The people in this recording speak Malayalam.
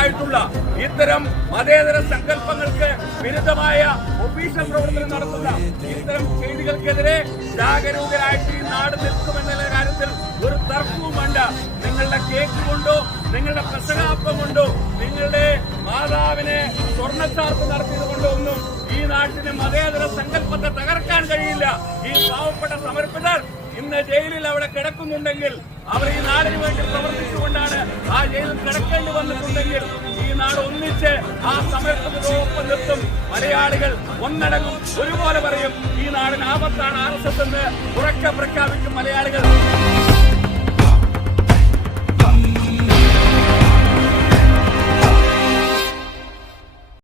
ഭാഗമായിട്ടുള്ള ഇത്തരം മതേതര സങ്കല്പങ്ങൾക്ക് വിരുദ്ധമായ ഒഫീഷ്യൽ പ്രവർത്തനം നടത്തുന്ന ഇത്തരം ചെയ്തികൾക്കെതിരെ ജാഗരൂകരായിട്ട് ഈ നാട് നിൽക്കുമെന്നുള്ള കാര്യത്തിൽ ഒരു തർക്കവും വേണ്ട. നിങ്ങളുടെ കേക്ക് കൊണ്ടോ നിങ്ങളുടെ പ്രസംഗാപ്പം കൊണ്ടോ നിങ്ങളുടെ മാതാവിനെ സ്വർണ്ണച്ചാർപ്പ് നടത്തിയത് കൊണ്ടോ ഒന്നും ഈ നാട്ടിന് മതേതര സങ്കല്പത്തെ തകർക്കാൻ കഴിയില്ല. ഈ പാവപ്പെട്ട സമർപ്പിതർ ഇന്ന് ജയിലിൽ അവിടെ കിടക്കുന്നുണ്ടെങ്കിൽ, അവർ ഈ നാടിന് വേണ്ടി പ്രവർത്തിച്ചുകൊണ്ടാണ് ആ ജയിലിൽ കിടക്കേണ്ടി വന്നിട്ടുണ്ടെങ്കിൽ, ഈ നാട് ഒന്നിച്ച് ആ സമർപ്പിതരോടൊപ്പം നിർത്തും. മലയാളികൾ ഒന്നടങ്കം ഒരുപോലെ പറയും ഈ നാടിന് ആപത്താണ് RSS എന്ന് ഉറക്കെ പ്രഖ്യാപിക്കും മലയാളികൾ.